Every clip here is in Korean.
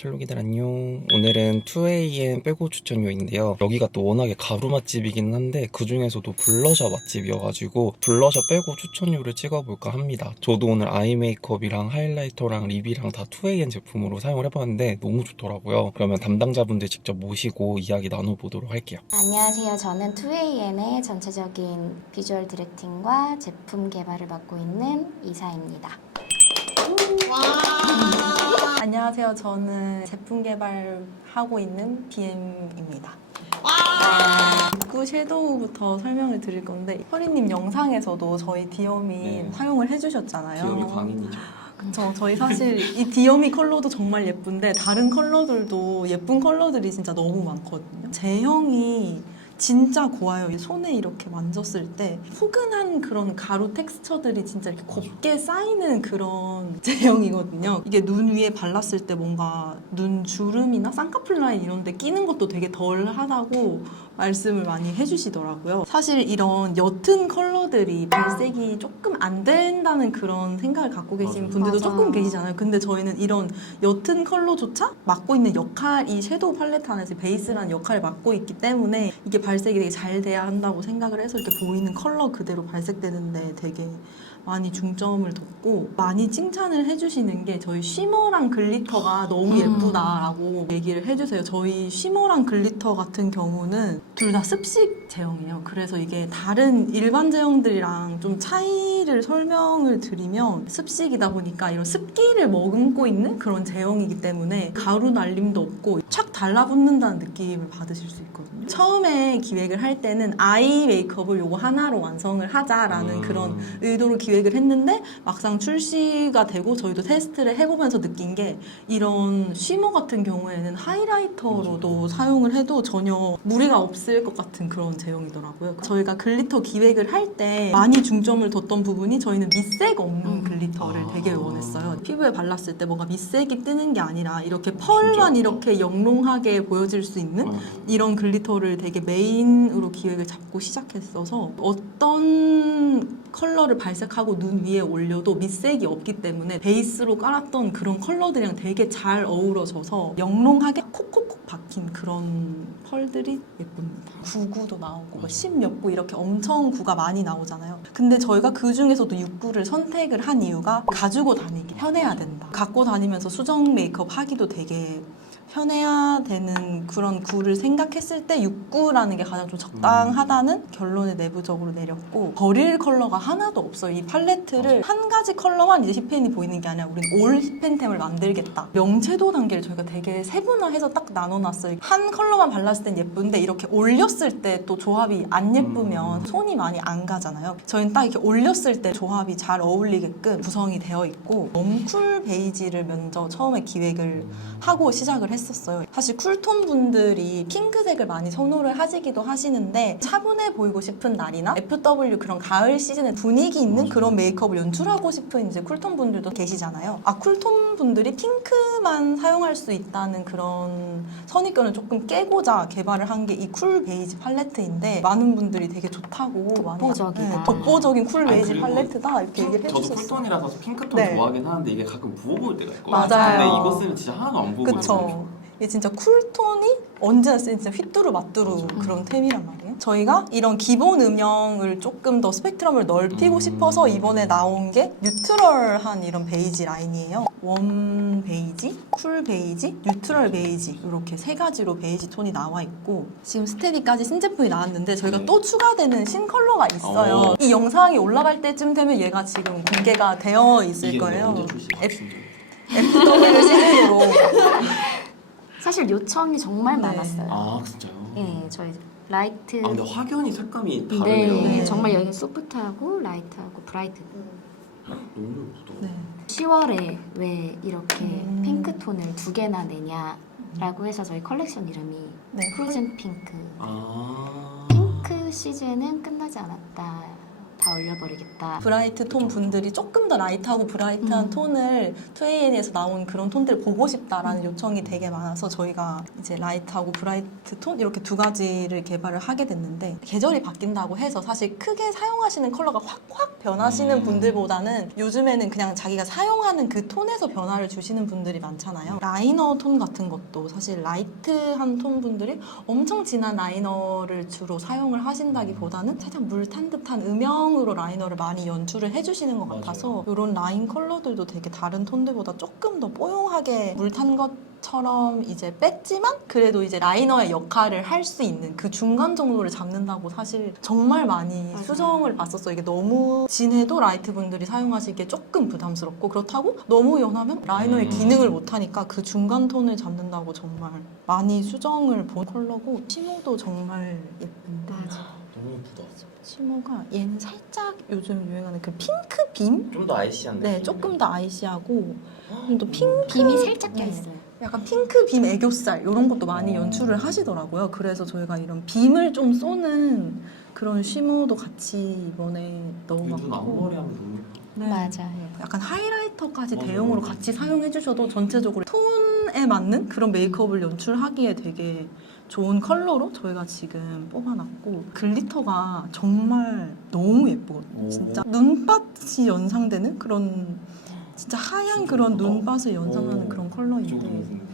셜록이들 안녕. 오늘은 2AM 빼고 추천료인데요. 여기가 또 워낙에 가루 맛집이긴 한데 그 중에서도 블러셔 맛집이어가지고 블러셔 빼고 추천료를 찍어볼까 합니다. 저도 오늘 아이 메이크업이랑 하이라이터랑 립이랑 다 2AM 제품으로 사용을 해봤는데 너무 좋더라고요. 그러면 담당자분들 직접 모시고 이야기 나눠보도록 할게요. 안녕하세요. 저는 2AM의 전체적인 비주얼 디렉팅과 제품 개발을 맡고 있는 이사입니다. 안녕하세요. 저는 제품 개발하고 있는 BM입니다. 입구 섀도우부터 설명을 드릴 건데 허리님 영상에서도 저희 디어미 사용을 해주셨잖아요. 디어미 광인이죠. 그쵸. 저희 사실 이 디어미 컬러도 정말 예쁜데 다른 컬러들도 예쁜 컬러들이 진짜 너무 많거든요. 제형이 진짜 고와요. 손에 이렇게 만졌을 때 포근한 그런 가루 텍스처들이 진짜 이렇게 곱게 쌓이는 그런 제형이거든요. 이게 눈 위에 발랐을 때 뭔가 눈 주름이나 쌍꺼풀라인 이런 데 끼는 것도 되게 덜하다고 말씀을 많이 해주시더라고요. 사실 이런 옅은 컬러들이 발색이 조금 안 된다는 그런 생각을 갖고 계신 분들도 맞아. 조금 계시잖아요. 근데 저희는 이런 옅은 컬러조차 맡고 있는 역할이 섀도우 팔레트 안에서 베이스라는 역할을 맡고 있기 때문에 이게 발색이 되게 잘 돼야 한다고 생각을 해서 이렇게 보이는 컬러 그대로 발색되는데 되게 많이 중점을 뒀고 많이 칭찬을 해주시는 게 저희 쉬머랑 글리터가 너무 예쁘다라고 얘기를 해주세요. 저희 쉬머랑 글리터 같은 경우는 둘 다 습식 제형이에요. 그래서 이게 다른 일반 제형들이랑 좀 차이를 설명을 드리면 습식이다 보니까 이런 습기를 머금고 있는 그런 제형이기 때문에 가루 날림도 없고 착 달라붙는다는 느낌을 받으실 수 있거든요. 처음에 기획을 할 때는 아이 메이크업을 요거 하나로 완성을 하자라는 그런 의도로 기획을 했는데 막상 출시가 되고 저희도 테스트를 해보면서 느낀 게 이런 쉬머 같은 경우에는 하이라이터로도 사용을 해도 전혀 무리가 없을 것 같은 그런 제형이더라고요. 저희가 글리터 기획을 할 때 많이 중점을 뒀던 부분이 저희는 밑색 없는 글리터를 되게 원했어요. 피부에 발랐을 때 뭔가 밑색이 뜨는 게 아니라 이렇게 펄만 이렇게 영롱하게 보여질 수 있는 이런 글리터를 되게 메인으로 기획을 잡고 시작했어서 어떤 컬러를 발색하고 눈 위에 올려도 밑색이 없기 때문에 베이스로 깔았던 그런 컬러들이랑 되게 잘 어우러져서 영롱하게 콕콕콕 박힌 그런 펄들이 예쁩니다. 구구도 나오고 10몇 구 이렇게 엄청 구가 많이 나오잖아요. 근데 저희가 그 중에서도 6구를 선택을 한 이유가 가지고 다니기 편해야 된다. 갖고 다니면서 수정 메이크업 하기도 되게 편해야 되는 그런 구를 생각했을 때 6구라는 게 가장 좀 적당하다는 결론을 내부적으로 내렸고 버릴 컬러가 하나도 없어요. 이 팔레트를 한 가지 컬러만 이제 힙펜이 보이는 게 아니라 우린 올 힙펜템을 만들겠다. 명채도 단계를 저희가 되게 세분화해서 딱 나눠놨어요. 한 컬러만 발랐을 땐 예쁜데 이렇게 올렸을 때 또 조합이 안 예쁘면 손이 많이 안 가잖아요. 저희는 딱 이렇게 올렸을 때 조합이 잘 어울리게끔 구성이 되어 있고 웜쿨 베이지를 먼저 처음에 기획을 하고 시작을 했었어요. 사실 쿨톤 분들이 핑크색을 많이 선호를 하시기도 하시는데 차분해 보이고 싶은 날이나 FW 그런 가을 시즌에 분위기 있는 그런 메이크업을 연출하고 싶은 이제 쿨톤 분들도 계시잖아요. 쿨톤 분들이 핑크만 사용할 수 있다는 그런 선입견을 조금 깨고자 개발을 한 게 이 쿨 베이지 팔레트인데 많은 분들이 되게 좋다고 독보적이다. 독보적인 쿨 베이지 그리고 팔레트다 이렇게 얘기를 저도 해주셨어요. 쿨톤이라서 핑크톤 네. 좋아하긴 하는데 이게 가끔 부어 보일 때가 있거든요. 맞아요. 근데 이거 쓰면 진짜 하나도 안 부어 보여요. 그쵸. 이게 진짜 쿨톤이 언제나 쓰는 진짜 휘뚜루 마뚜루 그런 템이란 말이에요. 저희가 이런 기본 음영을 조금 더 스펙트럼을 넓히고 싶어서 이번에 나온 게 뉴트럴한 이런 베이지 라인이에요. 웜 베이지, 쿨 베이지, 뉴트럴 베이지 이렇게 세 가지로 베이지 톤이 나와 있고 지금 스테디까지 신제품이 나왔는데 저희가 또 추가되는 신컬러가 있어요. 이 영상이 올라갈 때쯤 되면 얘가 지금 공개가 되어 있을 거예요. 언제 출시가 FW 시즌으로 사실 요청이 정말 네. 많았어요. 아 진짜요? 네, 저희 라이트. 근데 확연히 색감이 네, 다르네요. 네. 정말 여기는 소프트하고 라이트하고 브라이트. 너무 예쁘다. 네. 10월에 왜 이렇게 음. 핑크톤을 2개나 내냐라고 해서 저희 컬렉션 이름이 네. 프로즌 핑크. 아. 핑크 시즌은 끝나지 않았다. 다 올려버리겠다. 브라이트 톤 분들이 조금 더 라이트하고 브라이트한 톤을 2AN에서 나온 그런 톤들을 보고 싶다라는 요청이 되게 많아서 저희가 이제 라이트하고 브라이트 톤 이렇게 두 가지를 개발을 하게 됐는데, 계절이 바뀐다고 해서 사실 크게 사용하시는 컬러가 확 변하시는 분들보다는 요즘에는 그냥 자기가 사용하는 그 톤에서 변화를 주시는 분들이 많잖아요. 라이너 톤 같은 것도 사실 라이트한 톤 분들이 엄청 진한 라이너를 주로 사용을 하신다기보다는 살짝 물 탄 듯한 음영으로 라이너를 많이 연출을 해주시는 것 같아서 이런 라인 컬러들도 되게 다른 톤들보다 조금 더 뽀용하게 물 탄 것처럼 이제 뺐지만 그래도 이제 라이너의 역할을 할 수 있는 그 중간 정도를 잡는다고 사실 정말 많이 수정을 봤었어요. 이게 너무 진해도 라이트 분들이 사용하시기에 조금 부담스럽고, 그렇다고 너무 연하면 라이너의 기능을 못하니까 그 중간 톤을 잡는다고 정말 많이 수정을 본 컬러고, 치모도 정말 예쁜데 너무 예쁘다. 치모가 얘는 살짝 요즘 유행하는 그 핑크 빔? 좀 더 아이시한 느낌. 네, 조금 더 아이시하고 좀 더 핑크 빔이 살짝 껴있어요. 약간 핑크 빔 애교살 이런 것도 많이 연출을 하시더라고요. 그래서 저희가 이런 빔을 좀 쏘는 그런 쉬머도 같이 이번에 눈 넣어봤고, 앞머리하면 너무 예뻐. 네. 맞아요. 약간 하이라이터까지 맞아, 대용으로 맞아. 같이 사용해 주셔도 전체적으로 톤에 맞는 그런 메이크업을 연출하기에 되게 좋은 컬러로 저희가 지금 뽑아놨고, 글리터가 정말 너무 예쁘거든요. 오. 진짜 눈밭이 연상되는 그런 진짜 하얀 진짜 그런 예쁘다. 눈밭을 연상하는 오. 그런 이쪽으로 컬러인데, 보는데.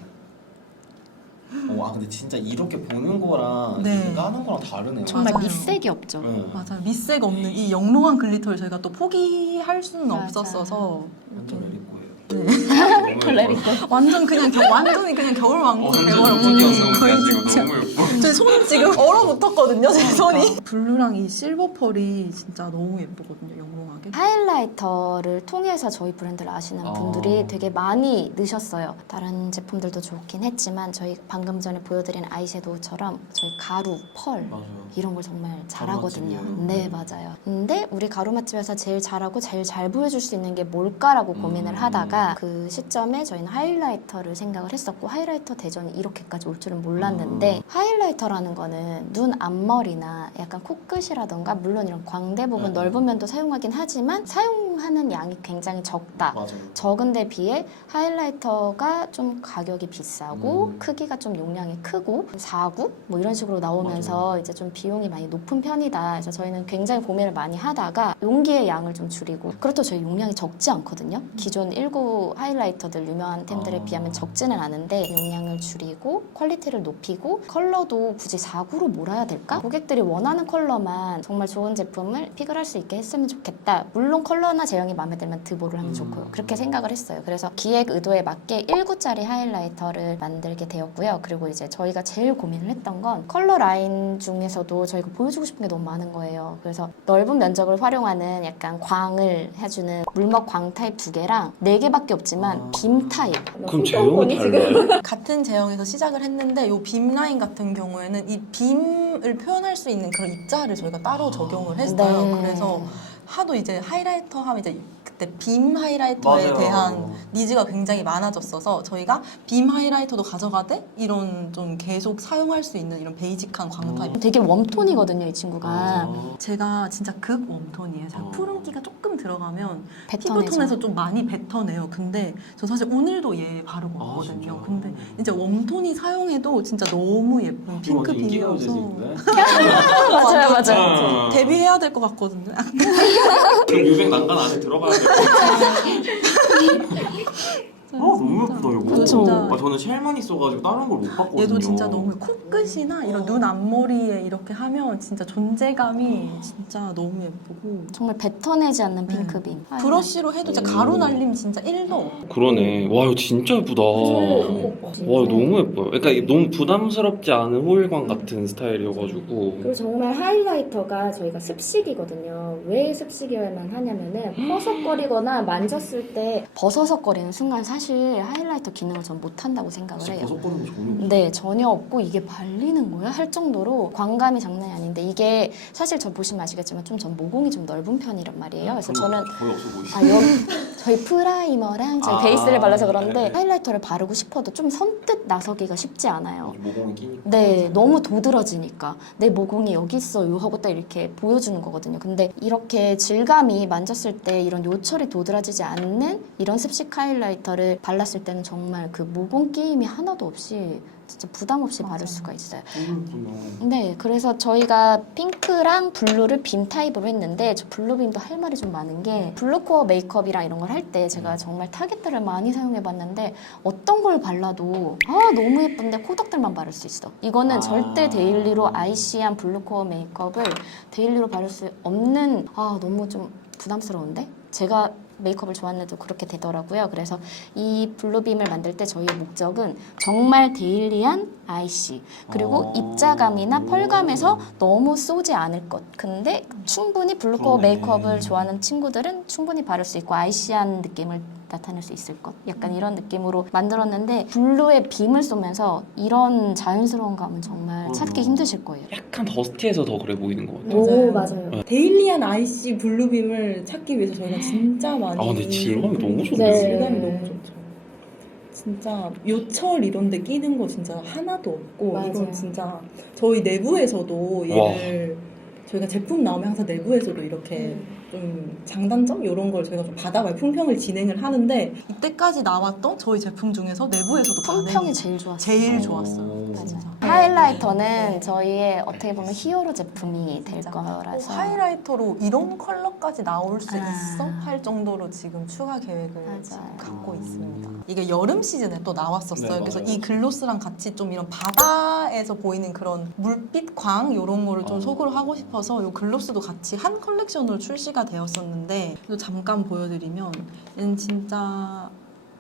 근데 진짜 이렇게 보는 거랑 네. 이렇게 까는 거랑 다르네요. 정말 맞아요. 밑색이 없죠. 네. 맞아요. 밑색 없는 이 영롱한 글리터를 저희가 또 포기할 수는 맞아요. 없었어서 완전 레리코예요. 네. 너무 레리코. 완전 그냥 완전히 그냥 겨울왕국 완전 돼버렸거든요. 요즘이었어. 거의 지금 진짜. 너무 예뻐. 제 손 지금 얼어붙었거든요, 제 손이. 블루랑 이 실버 펄이 진짜 너무 예쁘거든요, 영롱하게. 하이라이터를 통해서 저희 브랜드를 아시는 아. 분들이 되게 많이 넣으셨어요. 다른 제품들도 좋긴 했지만 저희 방금 전에 보여드린 아이섀도우처럼 저희 가루, 펄 맞아요. 이런 걸 정말 잘하거든요. 맛집이에요. 네, 맞아요. 근데 우리 가루 맛집에서 제일 잘하고 제일 잘 보여줄 수 있는 게 뭘까라고 고민을 하다가 그 시점에 저희는 하이라이터를 생각을 했었고, 하이라이터 대전이 이렇게까지 올 줄은 몰랐는데, 하이라이터라는 거는 눈 앞머리나 약간 코끝이라던가, 물론 이런 광대 부분 넓은 면도 사용하긴 하지만 사용하는 양이 굉장히 적다. 맞아요. 적은 데 비해 하이라이터가 좀 가격이 비싸고 음. 크기가 좀 용량이 크고 4구 뭐 이런 식으로 나오면서 이제 좀 비용이 많이 높은 편이다. 그래서 저희는 굉장히 고민을 많이 하다가 용기의 양을 좀 줄이고, 그렇다고 저희 용량이 적지 않거든요. 기존 19 하이라이터들 유명한 템들에 비하면 적지는 않은데 용량을 줄이고 퀄리티를 높이고, 컬러도 굳이 4구로 몰아야 될까? 고객들이 원하는 컬러만 정말 좋은 제품을 픽을 할 수 있게 했으면 좋겠다. 물론 컬러나 제형이 마음에 들면 드보를 하면 좋고요. 그렇게 생각을 했어요. 그래서 기획 의도에 맞게 1구짜리 하이라이터를 만들게 되었고요. 그리고 이제 저희가 제일 고민을 했던 건 컬러 라인 중에서도 저희가 보여주고 싶은 게 너무 많은 거예요. 그래서 넓은 면적을 활용하는 약간 광을 해주는 물먹 광 타입 2개랑 4개밖에 없지만 빔 타입. 그럼 제형이 달라요? 같은 제형에서 시작을 했는데 이 빔 라인 같은 경우에는 이 빔을 표현할 수 있는 그런 입자를 저희가 따로 적용을 했어요. 네. 그래서 하도 이제 하이라이터 하면 이제 그때 빔 하이라이터에 맞아요. 대한 니즈가 굉장히 많아졌어서 저희가 빔 하이라이터도 가져가되 이런 좀 계속 사용할 수 있는 이런 베이직한 광 타입. 되게 웜톤이거든요, 이 친구가. 아. 제가 진짜 극 웜톤이에요. 제가 푸른기가 조금 들어가면 뱉어내죠. 피부톤에서 좀 많이 뱉어내요. 근데 저 사실 오늘도 얘 바르고 왔거든요. 진짜요? 근데 진짜 웜톤이 사용해도 진짜 너무 예쁜 핑크 빔이어서 맞아요, 맞아요. 맞아요. 데뷔해야 될 것 같거든요. 그럼 유백 난간 안에 들어가야 될 것 같아요. 너무 예쁘다 이거. 그쵸. 저는 쉘만 있어가지고 다른 걸 못 봤거든요. 얘도 진짜 너무 코끝이나 이런 눈 앞머리에 이렇게 하면 진짜 존재감이 진짜 너무 예쁘고, 정말 뱉어내지 않는 핑크빔. 브러쉬로 해도 진짜 가루 날림 진짜 1도 없고. 그러네. 와 이거 진짜 예쁘다. 와 너무 예뻐요. 그러니까 너무 부담스럽지 않은 호일광 같은 스타일이어가지고. 그리고 정말 하이라이터가 저희가 습식이거든요. 왜 습식이어야만 하냐면은 버석거리거나 만졌을 때 버서석거리는 순간 사실 하이라이터 기능을 전 못한다고 생각을 해요. 버섯거리는 거 전혀 없어. 네, 전혀 없고 이게 발리는 거야? 할 정도로 광감이 장난이 아닌데, 이게 사실 저 보시면 아시겠지만 좀 전 모공이 좀 넓은 편이란 말이에요. 그래서 저는 거의 없어 보이시죠? 아, 저희 프라이머랑 저희 베이스를 발라서 그런데 하이라이터를 바르고 싶어도 좀 선뜻 나서기가 쉽지 않아요. 모공이 끼니까. 네, 너무 도드라지니까 내 모공이 여기 있어요 하고 딱 이렇게 보여주는 거거든요. 근데 이렇게 질감이 만졌을 때 이런 요철이 도드라지지 않는 이런 습식 하이라이터를 발랐을 때는 정말 그 모공 끼임이 하나도 없이 진짜 부담 없이 바를 수가 있어요. 네, 그래서 저희가 핑크랑 블루를 빔 타입으로 했는데 저 블루빔도 할 말이 좀 많은 게 블루코어 메이크업이랑 이런 걸 할 때 제가 정말 타겟들을 많이 사용해봤는데 어떤 걸 발라도 아 너무 예쁜데 코덕들만 바를 수 있어. 이거는 절대 데일리로 아이시한 블루코어 메이크업을 데일리로 바를 수 없는 아 너무 좀 부담스러운데? 제가 메이크업을 좋아하는데도 그렇게 되더라고요. 그래서 이 블루빔을 만들 때 저희의 목적은 정말 데일리한 아이시 그리고 입자감이나 펄감에서 너무 쏘지 않을 것. 근데 충분히 블루코어 그러네. 메이크업을 좋아하는 친구들은 충분히 바를 수 있고 아이시한 느낌을 나타낼 수 있을 것. 약간 이런 느낌으로 만들었는데 블루의 빔을 쏘면서 이런 자연스러운 감은 정말 찾기 힘드실 거예요. 약간 더스티해서 더 그래 보이는 것 같아요. 맞아요. 맞아요. 데일리한 아이시 블루빔을 찾기 위해서 저희가 진짜 많이 근데 질감이 너무 좋네요. 네. 질감이 너무 좋죠. 진짜 요철 이런 데 끼는 거 진짜 하나도 없고 맞아요. 이건 진짜 저희 내부에서도 얘를 저희가 제품 나오면 항상 내부에서도 이렇게 좀 장단점 이런 걸 저희가 좀 받아봐요. 품평을 진행을 하는데 이때까지 나왔던 저희 제품 중에서 내부에서도 품평이 제일 좋았어요. 제일 좋았어요. 맞아요. 진짜. 하이라이터는 저희의 어떻게 보면 히어로 제품이 될 진짜. 거라서 하이라이터로 이런 컬러까지 나올 수 아. 있어? 할 정도로 지금 추가 계획을 맞아요. 지금 갖고 있습니다. 이게 여름 시즌에 또 나왔었어요. 네, 그래서 맞아요. 이 글로스랑 같이 좀 이런 바다에서 보이는 그런 물빛 광 이런 거를 좀 소구를 하고 싶어서 이 글로스도 같이 한 컬렉션으로 출시가 되었었는데 또 잠깐 보여드리면 얘는 진짜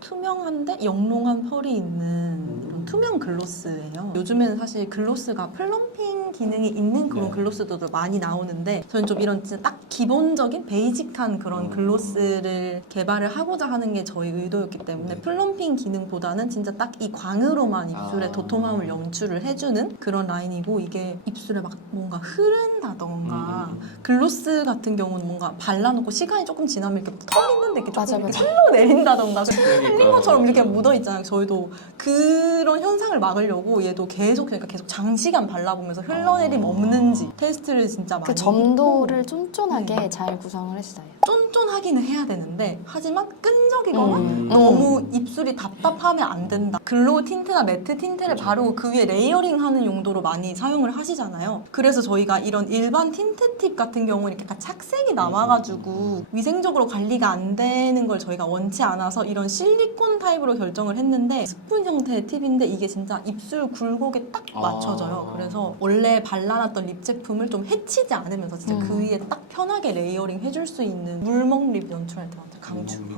투명한데 영롱한 펄이 있는 이런 투명 글로스예요. 요즘에는 사실 글로스가 플럼핑 기능이 있는 그런 네. 글로스들도 많이 나오는데 저는 좀 이런 진짜 딱 기본적인 베이직한 그런 글로스를 개발을 하고자 하는 게 저희 의도였기 때문에 네. 플럼핑 기능보다는 진짜 딱 이 광으로만 입술에 도톰함을 연출을 해주는 그런 라인이고 이게 입술에 막 뭔가 흐른다던가 글로스 같은 경우는 뭔가 발라놓고 시간이 조금 지나면 이렇게 털 있는데 이렇게 조금 맞아, 이렇게 맞아. 흘러내린다던가 그러니까. 흘린 것처럼 이렇게 묻어 있잖아요. 저희도 그런 현상을 막으려고 얘도 계속 그러니까 계속 장시간 발라보면서 흘러내림 없는지 테스트를 진짜 많이 그 점도를 했고 쫀쫀하게 잘 구성을 했어요. 쫀쫀하기는 해야 되는데 하지만 끈적이거나 음. 너무 입술이 답답하면 안 된다. 글로우 틴트나 매트 틴트를 바르고 그 위에 레이어링하는 용도로 많이 사용을 하시잖아요. 그래서 저희가 이런 일반 틴트 팁 같은 경우는 이렇게 약간 착색이 남아가지고 위생적으로 관리가 안 되는 걸 저희가 원치 않아서 이런 실리콘 타입으로 결정을 했는데 스푼 형태의 팁인데 이게 진짜 입술 굴곡에 딱 맞춰져요. 그래서 원래 발라놨던 립 제품을 좀 해치지 않으면서 진짜 그 위에 딱 편하게 레이어링 해줄 수 있는 물먹 립 연출할 때 강추템.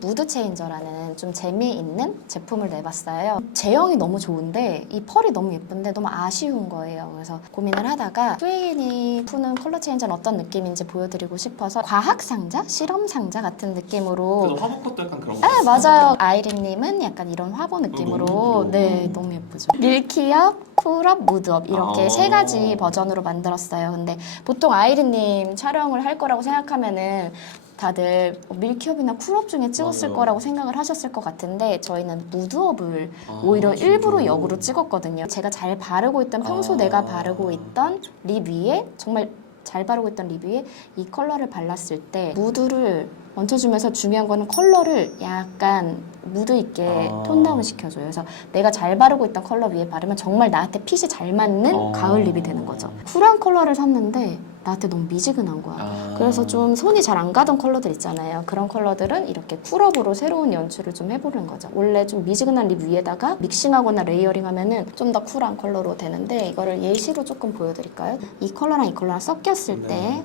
무드 체인저라는 좀 재미있는 제품을 내봤어요. 제형이 너무 좋은데 이 펄이 너무 예쁜데 너무 아쉬운 거예요. 그래서 고민을 하다가 투에인이 푸는 컬러 체인저는 어떤 느낌인지 보여드리고 싶어서 과학 상자? 실험 상자 같은 느낌으로 화보 것도 약간 그런 네, 맞아요. 아이린님은 약간 이런 화보 느낌으로 너무 네, 너무 예쁘죠. 밀키업, 쿨업, 무드업 이렇게 아. 세 가지 버전으로 만들었어요. 근데 보통 아이린님 촬영을 할 거라고 생각하면은 다들 밀키업이나 쿨업 중에 찍었을 맞아요. 거라고 생각을 하셨을 것 같은데 저희는 무드업을 오히려 일부러 역으로 찍었거든요. 제가 잘 바르고 있던 평소 내가 바르고 있던 립 위에 정말 잘 바르고 있던 립 위에 이 컬러를 발랐을 때 무드를 얹혀주면서 중요한 거는 컬러를 약간 무드 있게 톤다운 시켜줘요. 그래서 내가 잘 바르고 있던 컬러 위에 바르면 정말 나한테 핏이 잘 맞는 가을 립이 되는 거죠. 쿨한 컬러를 샀는데 나한테 너무 미지근한 거야. 그래서 좀 손이 잘 안 가던 컬러들 있잖아요. 그런 컬러들은 이렇게 쿨업으로 새로운 연출을 좀 해보는 거죠. 원래 좀 미지근한 립 위에다가 믹싱하거나 레이어링 하면은 좀 더 쿨한 컬러로 되는데 이거를 예시로 조금 보여드릴까요? 이 컬러랑 이 컬러랑 섞였을 때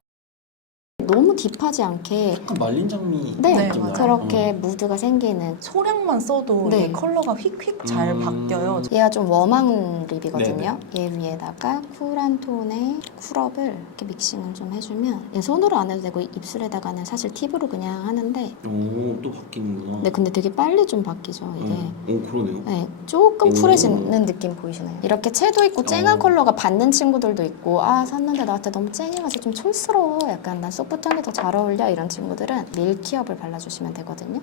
너무 딥하지 않게 약간 말린 장미 네, 맞아요. 그렇게 무드가 생기는 소량만 써도 네. 이 컬러가 휙휙 잘 바뀌어요. 얘가 좀 웜한 립이거든요. 얘 위에다가 쿨한 톤의 쿨업을 이렇게 믹싱을 좀 해주면 얘 손으로 안 해도 되고 입술에다가는 사실 팁으로 그냥 하는데 또 바뀌는구나. 네, 근데 되게 빨리 좀 바뀌죠 이게. 오 그러네요. 네, 조금 쿨해지는 느낌 보이시나요? 이렇게 채도 있고 쨍한 컬러가 받는 친구들도 있고 아 샀는데 나한테 너무 쨍해가지고 좀 촌스러워 약간 난 소프트 소프트한 게 더 잘 어울려 이런 친구들은 밀키업을 발라주시면 되거든요.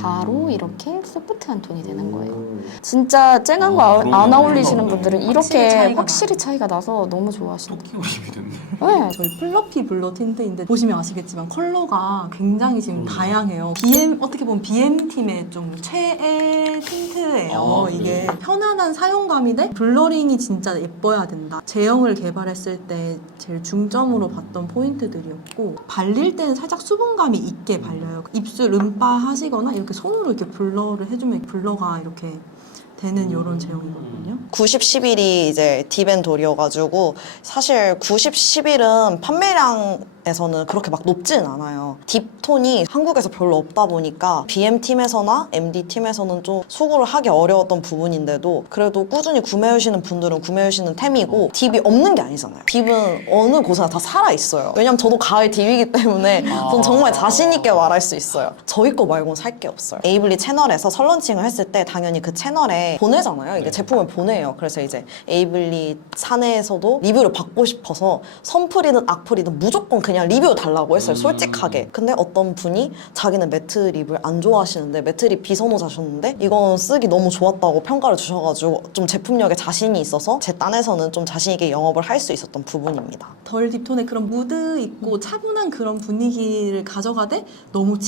바로 이렇게 소프트한 톤이 되는 거예요. 진짜 쨍한 거 안 어울리시는 분들은 이렇게 확실히 차이가 나서 너무 좋아하시는 토끼 오림이 됐네. 거예요. 네. 저희 플러피 블러 틴트인데 보시면 아시겠지만 컬러가 굉장히 지금 다양해요. 어떻게 보면 BM팀의 좀 최애 틴트예요. 이게 편안한 사용감인데 블러링이 진짜 예뻐야 된다. 제형을 개발했을 때 제일 중점으로 봤던 포인트들이었고 발릴 때는 살짝 수분감이 있게 발려요. 입술 음바 하시거나 이렇게 손으로 이렇게 블러를 해주면 블러가 이렇게 되는 이런 제형이거든요. 90, 11이 이제 딥앤돌이어가지고 사실 90, 11은 판매량에서는 그렇게 막 높지는 않아요. 딥톤이 한국에서 별로 없다 보니까 BM팀에서나 MD팀에서는 좀 수급을 하기 어려웠던 부분인데도 그래도 꾸준히 구매해주시는 분들은 구매해주시는 템이고 딥이 없는 게 아니잖아요. 딥은 어느 곳에나 다 살아있어요. 왜냐면 저도 가을 딥이기 때문에 전 정말 자신있게 말할 수 있어요. 저희 거 말고는 살 게 없어요. 에이블리 채널에서 설런칭을 했을 때 당연히 그 채널에 보내잖아요. 이게 제품을 보내요. 그래서 이제 에이블리 사내에서도 리뷰를 받고 싶어서 선풀이든 악플이든 무조건 그냥 리뷰 달라고 했어요. 솔직하게. 근데 어떤 분이 자기는 매트 립을 안 좋아하시는데 매트 립 비선호자셨는데 이건 쓰기 너무 좋았다고 평가를 주셔가지고 좀 제품력에 자신이 있어서 제 딴에서는 좀 자신 있게 영업을 할 수 있었던 부분입니다. 덜 딥톤의 그런 무드 있고 차분한 그런 분위기를 가져가되 너무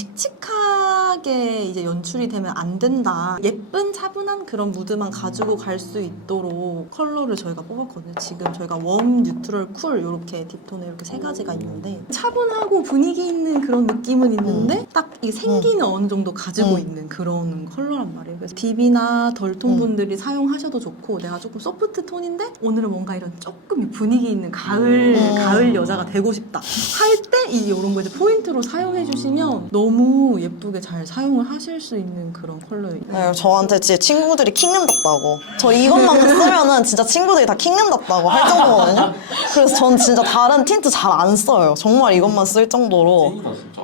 칙칙하게 이제 연출이 되면 안 된다. 예쁜 차분한 그런 무드만 가지고 갈 수 있도록 컬러를 저희가 뽑았거든요. 지금 저희가 웜, 뉴트럴, 쿨 이렇게 딥톤에 이렇게 세 가지가 있는데 차분하고 분위기 있는 그런 느낌은 있는데 딱 이게 생기는 어느 정도 가지고 있는 그런 컬러란 말이에요. 그래서 딥이나 덜톤 분들이 사용하셔도 좋고 내가 조금 소프트 톤인데 오늘은 뭔가 이런 조금 분위기 있는 가을 여자가 되고 싶다 할 때 이런 거 이제 포인트로 사용해 주시면 너무 예쁘게 잘 사용을 하실 수 있는 그런 컬러예요. 네, 저한테 제 친구들이 킹는답다고 저 이것만 쓰면은 진짜 친구들이 다 킹는답다고 할 정도거든요. 그래서 전 진짜 다른 틴트 잘 안 써요. 정말 이것만 쓸 정도로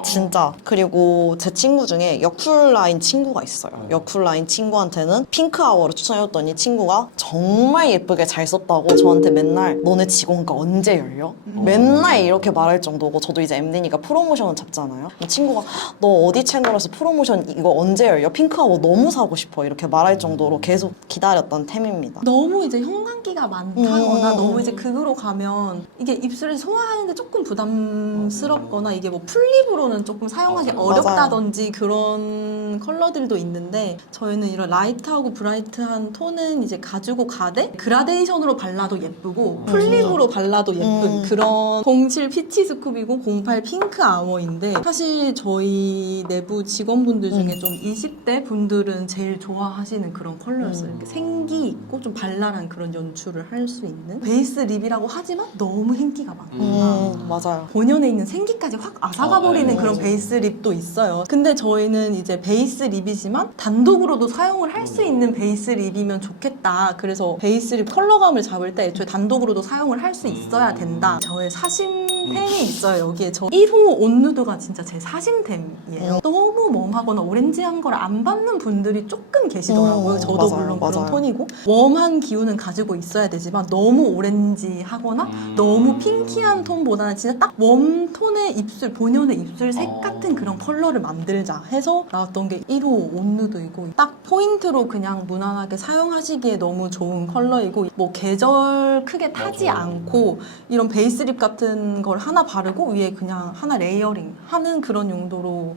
진짜. 그리고 제 친구 중에 여쿨라인 친구가 있어요. 여쿨라인 친구한테는 핑크아워를 추천해줬더니 친구가 정말 예쁘게 잘 썼다고 저한테 맨날 너네 직원가 언제 열려? 맨날 이렇게 말할 정도고 저도 이제 MD니까 프로모션을 잡잖아요. 친구가 너 어디 채널에서 프로모션 이거 언제 열려? 핑크아워 너무 사고 싶어 이렇게 말할 정도로 계속 기다렸던 템입니다. 너무 이제 형광기가 많다거나 너무 이제 극으로 가면 이게 입술에 소화하는데 조금 부담스럽거나 이게 뭐 풀립으로는 조금 사용하기 어렵다든지 그런 컬러들도 있는데 저희는 이런 라이트하고 브라이트한 톤은 이제 가지고 가되 그라데이션으로 발라도 예쁘고 풀립으로 발라도 예쁜 그런 07 피치 스쿱이고 08 핑크 아워인데 사실 저희 내부 직원분들 중에 좀 20대 분들은 제일 좋아하시는 그런 컬러였어요. 이렇게 생기 있고 좀 발랄한 그런 연출을 할 수 있는 베이스 립이라고 하지만 너무 인기가 많다. 맞아요. 본연에 있는 생기까지 확 앗아가 버리는 그런 베이스 립도 있어요. 근데 저희는 이제 베이스 립이지만 단독으로도 사용을 할 수 있는 베이스 립이면 좋겠다. 그래서 베이스 립 컬러감을 잡을 때 애초에 단독으로도 사용을 할 수 있어야 된다. 저의 사심템이 있어요. 여기에 저 1호 온누드가 진짜 제 사심템이에요. 너무 웜하거나 오렌지한 걸 안 받는 분들이 조금 계시더라고요. 저도 맞아요, 물론 맞아요. 그런 톤이고 웜한 기운은 가지고 있어야 되지만 너무 오렌지하거나 너무 핑키한 톤보다는 진짜 딱 웜톤의 입술, 본연의 입술 색 같은 그런 컬러를 만들자 해서 나왔던 게 1호 온누드이고 딱 포인트로 그냥 무난하게 사용하시기에 너무 좋은 컬러이고 뭐 계절 크게 타지 않고 이런 베이스 립 같은 걸 하나 바르고 위에 그냥 하나 레이어링 하는 그런 용도로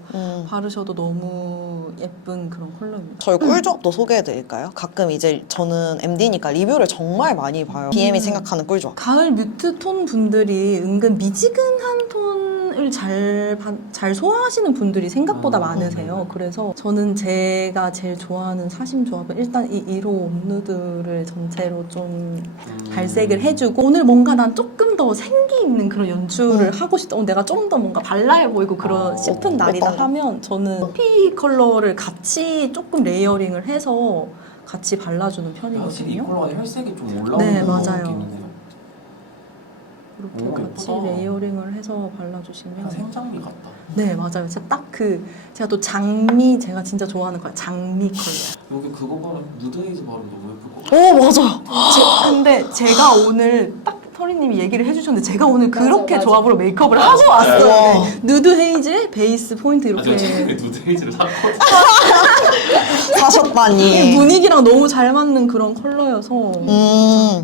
바르셔도 너무 예쁜 그런 컬러입니다. 저희 꿀조합도 소개해드릴까요? 가끔 이제 저는 MD니까 리뷰를 정말 많이 봐요. BM이 생각하는 꿀조합. 가을 뮤트 톤 분들이 은근 미지근한 톤을 잘 소화하시는 분들이 생각보다 많으세요. 그래서 저는 제가 제일 좋아하는 사심 조합은 일단 이 1호 온누드를 전체로 좀 발색을 해주고 오늘 뭔가 난 조금 더 생기 있는 그런 연출을 하고 싶다. 내가 좀 더 뭔가 발랄해 보이고 그런 싶은 날이다 하면 저는 커피 컬러를 같이 조금 레이어링을 해서 같이 발라주는 확실히 이 편이거든요. 컬러가 혈색이 좀 올라오는 네, 맞아요. 느낌이네요. 이렇게 오, 같이 예쁘다. 레이어링을 해서 발라주시면 생장미 같다. 네, 맞아요. 진짜 딱 제가 또 제가 진짜 좋아하는 거야. 장미 컬러. 여기 그거 바르면 무드헤이즈 바르면 너무 예쁠 것 같아. 오 맞아요. 근데 제가 오늘 딱 서리님이 얘기를 해주셨는데 제가 오늘 그렇게 맞아. 조합으로 메이크업을 하고 왔어요. 와. 네. 누드 헤이즈에 베이스 포인트 아, 저 이렇게 최근에 누드헤이즈를 샀거든요. 사셨다니. 분위기랑 너무 잘 맞는 그런 컬러여서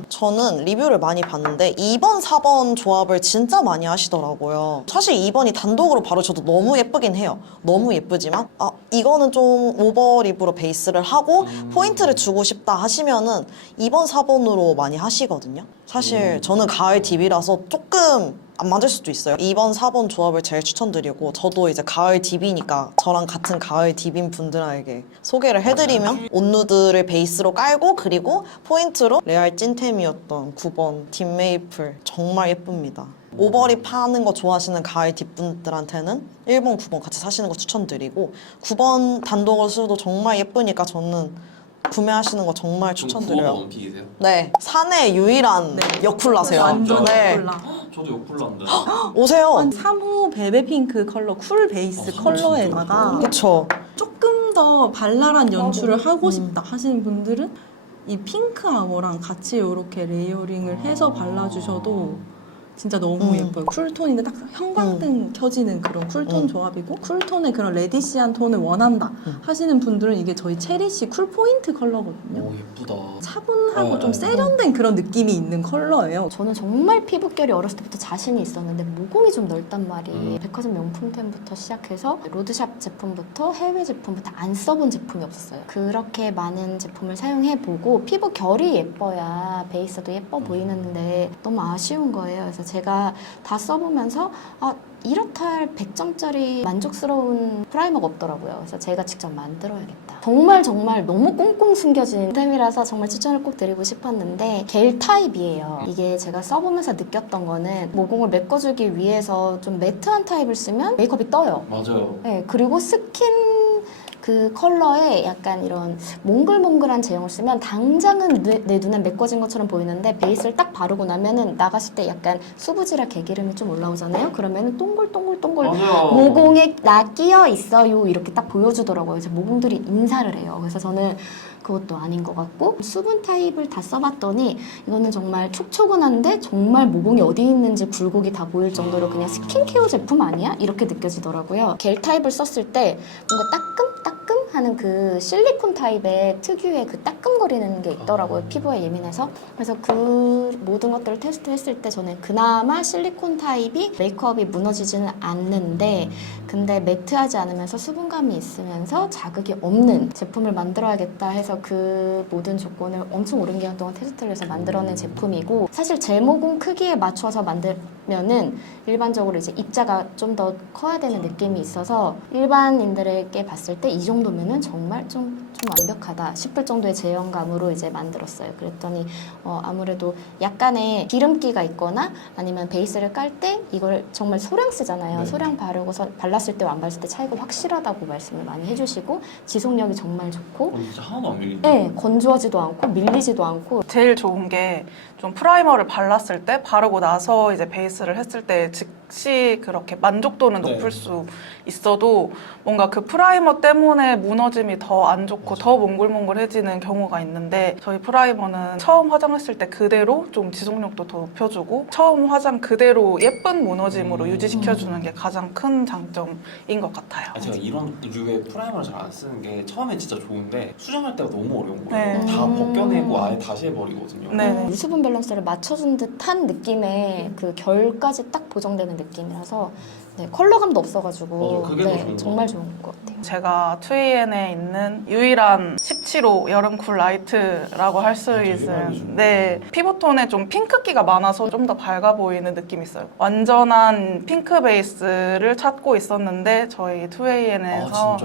저는 리뷰를 많이 봤는데 2번, 4번 조합을 진짜 많이 하시더라고요. 사실 2번이 단독으로 바르셔도 너무 예쁘긴 해요. 너무 예쁘지만 이거는 좀 오버립으로 베이스를 하고 포인트를 주고 싶다 하시면은 2번, 4번으로 많이 하시거든요. 사실 저는 가을 딥이라서 조금 안 맞을 수도 있어요. 2번, 4번 조합을 제일 추천드리고 저도 이제 가을 딥이니까 저랑 같은 가을 딥인 분들에게 소개를 해드리면 온누드를 베이스로 깔고 그리고 포인트로 레알 찐템이었던 9번 딥 메이플 정말 예쁩니다. 오버립 하는 거 좋아하시는 가을 딥분들한테는 1번, 9번 같이 사시는 거 추천드리고 9번 단독으로 써도 정말 예쁘니까 저는 구매하시는 거 정말 추천드려요. 원픽이세요? 네, 산의 유일한 네. 역쿨라세요. 완전 네. 콜라. 저도 요플라인데. 오세요. 3호 베베핑크 컬러 쿨 베이스 컬러에다가 그쵸. 조금 더 발랄한 연출을 하고 싶다 하시는 분들은 이 핑크하고랑 같이 이렇게 레이어링을 해서 발라주셔도 진짜 너무 예뻐요. 쿨톤인데 딱 형광등 켜지는 그런 쿨톤 조합이고 쿨톤의 그런 레디시한 톤을 원한다 하시는 분들은 이게 저희 체리씨 쿨 포인트 컬러거든요. 오 예쁘다. 차분하고 좀 세련된 그런 느낌이 있는 컬러예요. 저는 정말 피부결이 어렸을 때부터 자신이 있었는데 모공이 좀 넓단 말이에요. 백화점 명품템부터 시작해서 로드샵 제품부터 해외 제품부터 안 써본 제품이 없었어요. 그렇게 많은 제품을 사용해보고 피부결이 예뻐야 베이스도 예뻐 보이는데 너무 아쉬운 거예요. 그래서 제가 다 써보면서 이렇다 할 100점짜리 만족스러운 프라이머가 없더라고요. 그래서 제가 직접 만들어야겠다. 정말 너무 꽁꽁 숨겨진 템이라서 정말 추천을 꼭 드리고 싶었는데 겔 타입이에요. 이게 제가 써보면서 느꼈던 거는 모공을 메꿔주기 위해서 좀 매트한 타입을 쓰면 메이크업이 떠요. 맞아요. 네, 그리고 스킨 그 컬러에 약간 이런 몽글몽글한 제형을 쓰면 당장은 내 눈엔 메꿔진 것처럼 보이는데 베이스를 딱 바르고 나면은 나갔을 때 약간 수부지라 개기름이 좀 올라오잖아요. 그러면은 동글동글동글 맞아요. 모공에 나 끼어 있어요 이렇게 딱 보여주더라고요. 그래서 모공들이 인사를 해요. 그래서 저는 그것도 아닌 것 같고 수분 타입을 다 써봤더니 이거는 정말 촉촉은한데 정말 모공이 어디 있는지 굴곡이 다 보일 정도로 그냥 스킨케어 제품 아니야? 이렇게 느껴지더라고요. 겔 타입을 썼을 때 뭔가 따끔따끔하는 그 실리콘 타입의 특유의 그 따끔거리는 게 있더라고요. 피부에 예민해서. 그래서 그 모든 것들을 테스트했을 때 저는 그나마 실리콘 타입이 메이크업이 무너지지는 않는데 근데 매트하지 않으면서 수분감이 있으면서 자극이 없는 제품을 만들어야겠다 해서 그 모든 조건을 엄청 오랜 기간 동안 테스트를 해서 만들어낸 제품이고 사실 제 모공 크기에 맞춰서 만들면은 일반적으로 이제 입자가 좀 더 커야 되는 느낌이 있어서 일반인들에게 봤을 때 이 정도면은 정말 좀 완벽하다 싶을 정도의 제형감으로 이제 만들었어요. 그랬더니 아무래도 약간의 기름기가 있거나 아니면 베이스를 깔 때 이걸 정말 소량 쓰잖아요. 네. 소량 바르고서 발랐을 때와 안 발랐을 때 차이가 확실하다고 말씀을 많이 해주시고 지속력이 정말 좋고 진짜 하나도 안 밀리네. 네, 건조하지도 않고 밀리지도 않고 제일 좋은 게 좀 프라이머를 발랐을 때 바르고 나서 이제 베이스를 했을 때 즉시 그렇게 만족도는 네. 높을 수 있어도 뭔가 그 프라이머 때문에 무너짐이 더 안 좋고 맞아. 더 몽글몽글해지는 경우가 있는데 저희 프라이머는 처음 화장했을 때 그대로 좀 지속력도 더 높여주고 처음 화장 그대로 예쁜 무너짐으로 유지시켜주는 게 가장 큰 장점인 것 같아요. 제가 이런 류의 프라이머를 잘 안 쓰는 게 처음엔 진짜 좋은데 수정할 때가 너무 어려운 거예요. 네. 다 벗겨내고 아예 다시 해버리거든요. 네. 수분 밸런스를 맞춰준 듯한 느낌의 그 결까지 딱 보정되는 느낌이라서 네, 컬러감도 없어가지고 맞아요. 그게 더 좋은 것 정말 좋은 것 같아요. 제가 2AN에 있는 유일한 17호 여름쿨 라이트라고 할 수 되게 있는 밝으시네. 네, 피부톤에 좀 핑크기가 많아서 좀 더 밝아 보이는 느낌이 있어요. 완전한 핑크 베이스를 찾고 있었는데 저희 2AN에서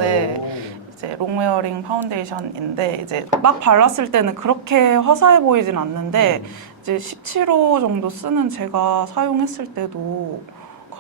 이제 롱웨어링 파운데이션인데 이제 막 발랐을 때는 그렇게 화사해 보이진 않는데 이제 17호 정도 쓰는 제가 사용했을 때도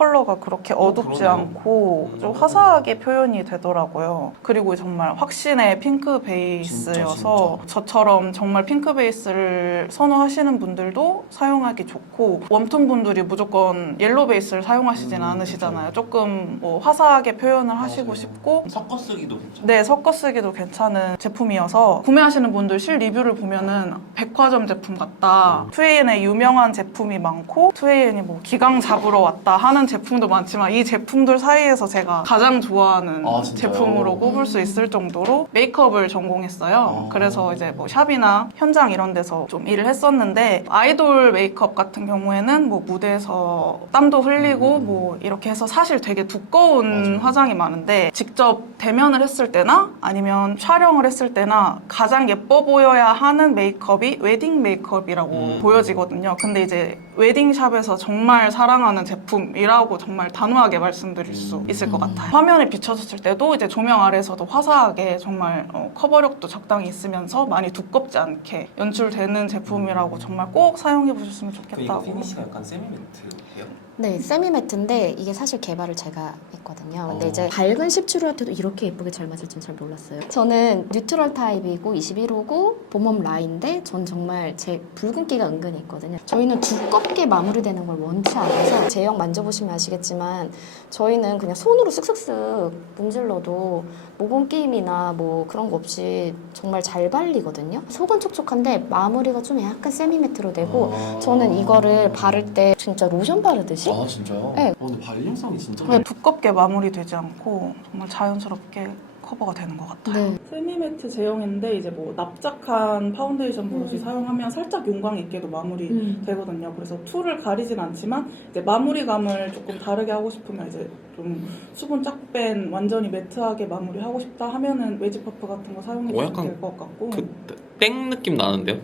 컬러가 그렇게 어둡지 그러네요. 않고 좀 화사하게 표현이 되더라고요. 그리고 정말 확신의 핑크 베이스여서 저처럼 정말 핑크 베이스를 선호하시는 분들도 사용하기 좋고, 웜톤 분들이 무조건 옐로우 베이스를 사용하시진 않으시잖아요. 조금 뭐 화사하게 표현을 하시고 싶고 섞어 쓰기도 괜찮아요. 네, 섞어 쓰기도 괜찮은 제품이어서 구매하시는 분들 실 리뷰를 보면은 백화점 제품 같다. 2AN에 유명한 제품이 많고 2AN이 뭐 기강 잡으러 왔다 하는 제품도 많지만 이 제품들 사이에서 제가 가장 좋아하는 아, 진짜요? 제품으로 꼽을 수 있을 정도로 메이크업을 전공했어요. 그래서 이제 뭐 샵이나 현장 이런 데서 좀 일을 했었는데, 아이돌 메이크업 같은 경우에는 뭐 무대에서 땀도 흘리고 뭐 이렇게 해서 사실 되게 두꺼운 화장이 많은데, 직접 대면을 했을 때나 아니면 촬영을 했을 때나 가장 예뻐 보여야 하는 메이크업이 웨딩 메이크업이라고 보여지거든요. 근데 이제 웨딩샵에서 정말 사랑하는 제품이라고 정말 단호하게 말씀드릴 수 있을 것 같아요. 화면에 비춰졌을 때도 이제 조명 아래에서도 화사하게 정말 커버력도 적당히 있으면서 많이 두껍지 않게 연출되는 제품이라고 정말 꼭 사용해 보셨으면 좋겠다고. 약간 세미매트예요? 네, 세미매트인데 이게 사실 개발을 제가 했거든요. 근데 이제 밝은 17호한테도 이렇게 예쁘게 잘 맞을 줄 잘 몰랐어요. 저는 뉴트럴 타입이고 21호고 봄웜 라인인데 전 정말 제 붉은기가 은근히 있거든요. 저희는 두껍게 마무리되는 걸 원치 않아서 제형 만져보시면 아시겠지만 저희는 그냥 손으로 쓱쓱쓱 문질러도 모공 끼임이나 뭐 그런 거 없이 정말 잘 발리거든요. 속은 촉촉한데 마무리가 좀 약간 세미매트로 되고 저는 이거를 바를 때 진짜 로션 바르듯이 아 진짜요? 네. 근데 발림성이 진짜 네, 두껍게 마무리되지 않고 정말 자연스럽게 커버가 되는 것 같아요. 네. 세미매트 제형인데 이제 뭐 납작한 파운데이션 브러쉬 사용하면 살짝 윤광 있게도 마무리 되거든요. 그래서 툴을 가리진 않지만 이제 마무리감을 조금 다르게 하고 싶으면 이제 좀 수분 쫙 뺀 완전히 매트하게 마무리하고 싶다 하면은 웨지 퍼프 같은 거 사용해도 약간 될 것 같고. 땡 느낌 나는데요?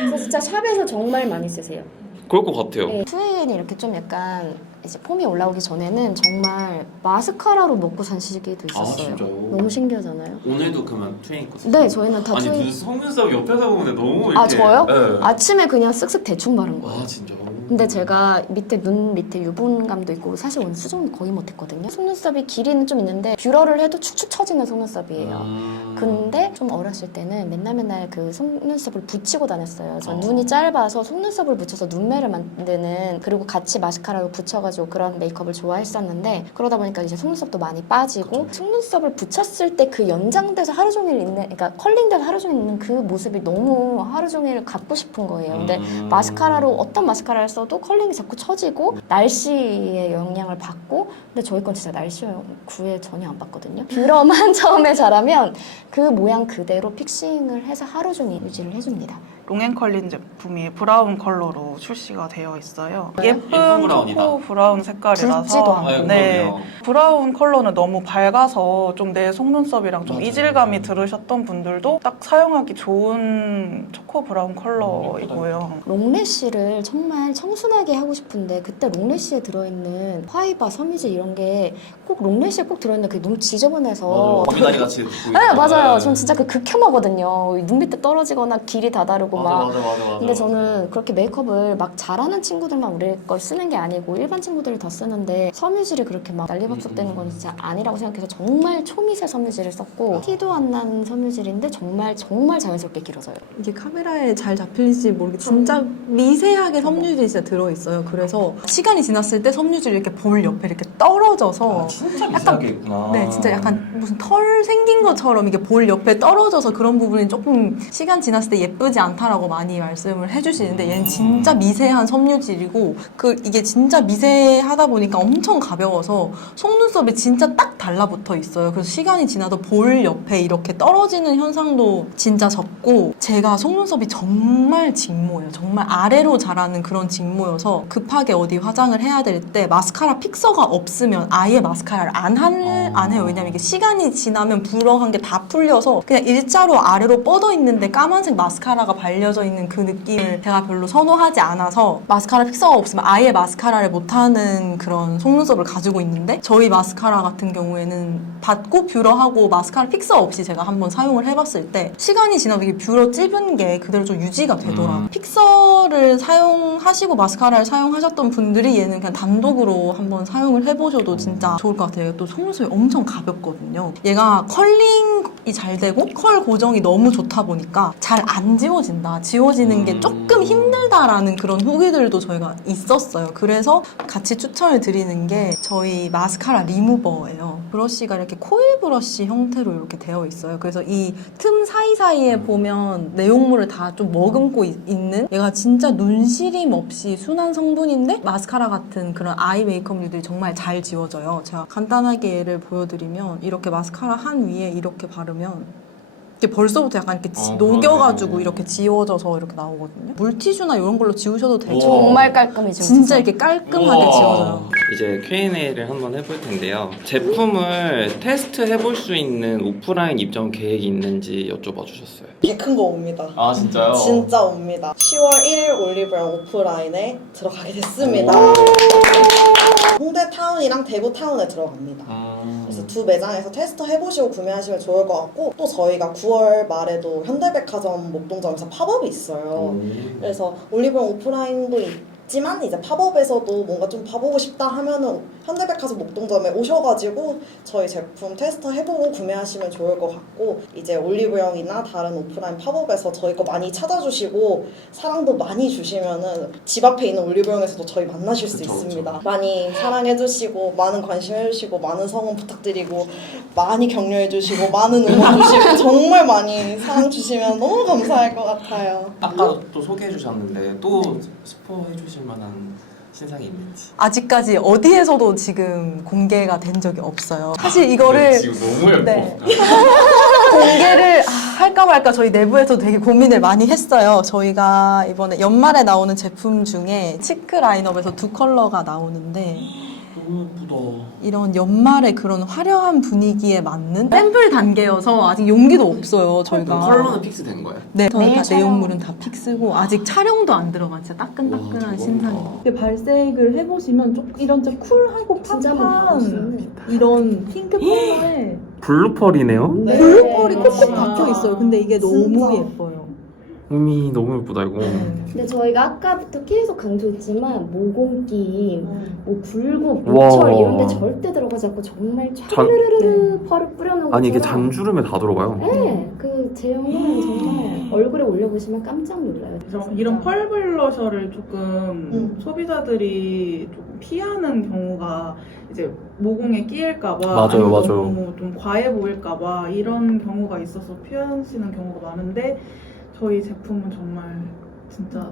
그래서 진짜 샵에서 정말 많이 쓰세요. 그럴 것 같아요. 네, 2AN이 이렇게 좀 약간 이제 폼이 올라오기 전에는 정말 마스카라로 먹고 산 시기도 있었어요. 진짜요? 너무 신기하잖아요. 오늘도 그러면 투에인 거 네, 저희는 다 아니 2AN. 눈 속눈썹 옆에서 보는데 너무 이렇게 아, 저요? 네. 아침에 그냥 쓱쓱 대충 바른 거예요. 아 진짜. 근데 제가 밑에 눈 밑에 유분감도 있고 사실 오늘 수정은 거의 못했거든요. 속눈썹이 길이는 좀 있는데 뷰러를 해도 축축 처지는 속눈썹이에요. 근데 좀 어렸을 때는 맨날 그 속눈썹을 붙이고 다녔어요. 전 눈이 짧아서 속눈썹을 붙여서 눈매를 만드는, 그리고 같이 마스카라로 붙여가지고 그런 메이크업을 좋아했었는데, 그러다 보니까 이제 속눈썹도 많이 빠지고 속눈썹을 붙였을 때 그 연장돼서 하루 종일 있는, 그러니까 컬링돼서 하루 종일 있는 그 모습이 너무 하루 종일 갖고 싶은 거예요. 근데 마스카라로 어떤 마스카라를 써도 컬링이 자꾸 처지고 날씨의 영향을 받고, 근데 저희 건 진짜 날씨 구애 전혀 안 받거든요. 뷰러만 처음에 잘하면 그 모양 그대로 픽싱을 해서 하루 종일 유지를 해줍니다. 롱앤컬린 제품이 브라운 컬러로 출시가 되어 있어요. 예쁜 예쁜 브라운이다. 초코 브라운 색깔이라서 붉지도 않고. 아유, 네, 그러네요. 브라운 컬러는 너무 밝아서 좀 내 속눈썹이랑 좀 맞아요. 이질감이 들으셨던 분들도 딱 사용하기 좋은 초코 브라운 컬러이고요. 롱래쉬를 정말 청순하게 하고 싶은데 그때 롱래쉬에 들어있는 파이바, 섬유질 이런 게 꼭 롱래쉬에 꼭 들어있는데 그게 너무 지저분해서 미나리 같이 네, 맞아요. 전 진짜 그 극혐하거든요. 눈 밑에 떨어지거나 길이 다 다르고 막. 근데 저는 그렇게 메이크업을 막 잘하는 친구들만 우리 걸 쓰는 게 아니고 일반 친구들이 다 쓰는데 섬유질이 그렇게 막 난리밥석 되는 건 진짜 아니라고 생각해서 정말 초미세 섬유질을 썼고 티도 안 나는 섬유질인데 정말 자연스럽게 길어져요. 이게 카메라에 잘 잡힐지 모르겠는데 진짜 미세하게 섬유질이 진짜 들어있어요. 그래서 시간이 지났을 때 섬유질이 이렇게 볼 옆에 이렇게 떨어져서 진짜 미세하게 있구나. 네, 진짜 약간 무슨 털 생긴 것처럼 이게 볼 옆에 떨어져서 그런 부분이 조금 시간 지났을 때 예쁘지 않다라고 많이 말씀을 해주시는데 얘는 진짜 미세한 섬유질이고 이게 진짜 미세하다 보니까 엄청 가벼워서 속눈썹이 진짜 딱 달라붙어 있어요. 그래서 시간이 지나도 볼 옆에 이렇게 떨어지는 현상도 진짜 적고 제가 속눈썹이 정말 직모예요. 정말 아래로 자라는 그런 직모여서 급하게 어디 화장을 해야 될 때 마스카라 픽서가 없으면 아예 마스카라를 안 해요. 왜냐면 이게 시간이 지나면 불어한 게 다 풀려서 그냥 일자로 아래로 뻗어 있는데 까만색 마스카라가 발려 알려져 있는 그 느낌을 제가 별로 선호하지 않아서 마스카라 픽서가 없으면 아예 마스카라를 못하는 그런 속눈썹을 가지고 있는데 저희 마스카라 같은 경우에는 받고 뷰러하고 마스카라 픽서 없이 제가 한번 사용을 해봤을 때 시간이 지나도 이게 뷰러 찝은 게 그대로 좀 유지가 되더라고요. 픽서를 사용하시고 마스카라를 사용하셨던 분들이 얘는 그냥 단독으로 한번 사용을 해보셔도 진짜 좋을 것 같아요. 또 속눈썹이 엄청 가볍거든요. 얘가 컬링이 잘 되고 컬 고정이 너무 좋다 보니까 잘 안 지워진다. 지워지는 게 조금 힘들다라는 그런 후기들도 저희가 있었어요. 그래서 같이 추천을 드리는 게 저희 마스카라 리무버예요. 브러쉬가 이렇게 코일 브러쉬 형태로 이렇게 되어 있어요. 그래서 이 틈 사이사이에 보면 내용물을 다 좀 머금고 있는 얘가 진짜 눈시림 없이 순한 성분인데 마스카라 같은 그런 아이 메이크업류들이 정말 잘 지워져요. 제가 간단하게 예를 보여드리면 이렇게 마스카라 한 위에 이렇게 바르면 이게 벌써부터 약간 이렇게 녹여가지고 그러네. 이렇게 지워져서 이렇게 나오거든요. 물티슈나 이런 걸로 지우셔도 되죠. 정말 깔끔히 지워져요. 진짜 이렇게 깔끔하게 지워져요. 이제 Q&A를 한번 해볼 텐데요. 제품을 테스트 해볼 수 있는 오프라인 입점 계획이 있는지 여쭤봐 주셨어요. 되게 큰 거 옵니다. 아 진짜요? 진짜 옵니다. 10월 1일 올리브영 오프라인에 들어가게 됐습니다. 홍대 타운이랑 대구 타운에 들어갑니다. 그래서 두 매장에서 테스트 해보시고 구매하시면 좋을 것 같고 또 저희가 9월 말에도 현대백화점 목동점에서 팝업이 있어요. 그래서 올리브영 오프라인도 있지만 이제 팝업에서도 뭔가 좀 봐보고 싶다 하면은 현대백화점 목동점에 오셔가지고 저희 제품 테스트 해보고 구매하시면 좋을 것 같고 이제 올리브영이나 다른 오프라인 팝업에서 저희 거 많이 찾아주시고 사랑도 많이 주시면은 집 앞에 있는 올리브영에서도 저희 만나실 수 있습니다. 많이 사랑해주시고 많은 관심 해주시고 많은 성원 부탁드리고 많이 격려해주시고 많은 응원 주시고 정말 많이 사랑 주시면 너무 감사할 것 같아요. 아까 또 소개해 주셨는데 또 스포해 주실 만한 신상이 있는지. 아직까지 어디에서도 지금 공개가 된 적이 없어요. 사실 이거를 지금 너무 예뻐. 네. 공개를 할까 말까 저희 내부에서 되게 고민을 많이 했어요. 저희가 이번에 연말에 나오는 제품 중에 치크 라인업에서 두 컬러가 나오는데 너무 예쁘다. 이런 연말에 그런 화려한 분위기에 맞는 샘플 단계여서 아직 용기도 없어요. 저희가 컬러는 픽스된 거예요? 네, 저희 다 촬영. 내용물은 다 픽스고 아직 촬영도 안 들어간 진짜 따끈따끈한 신상이에요. 발색을 해보시면 좀 이런 좀 쿨하고 진짜 한번 팝한 봐보시면 이런 핑크 컬러에 블루펄이네요? 블루펄이 콕콕 박혀 있어요. 근데 이게 너무 진짜. 예뻐요. 음이 너무 예쁘다 이거. 근데 저희가 아까부터 계속 강조했지만 모공기, 뭐 굴곡, 와. 모철 이런 데 절대 들어가지 않고 정말 촤르르르 펄을 뿌려놓은 아니 이게 것처럼 잔주름에 다 들어가요. 네, 그 제형은 정말 얼굴에 올려보시면 깜짝 놀라요. 그래서 이런 펄 블러셔를 조금 소비자들이 조금 피하는 경우가 이제 모공에 끼일까봐 맞아요, 아니면 맞아요. 너무 좀 과해 보일까봐 이런 경우가 있어서 피하시는 경우가 많은데 저희 제품은 정말 진짜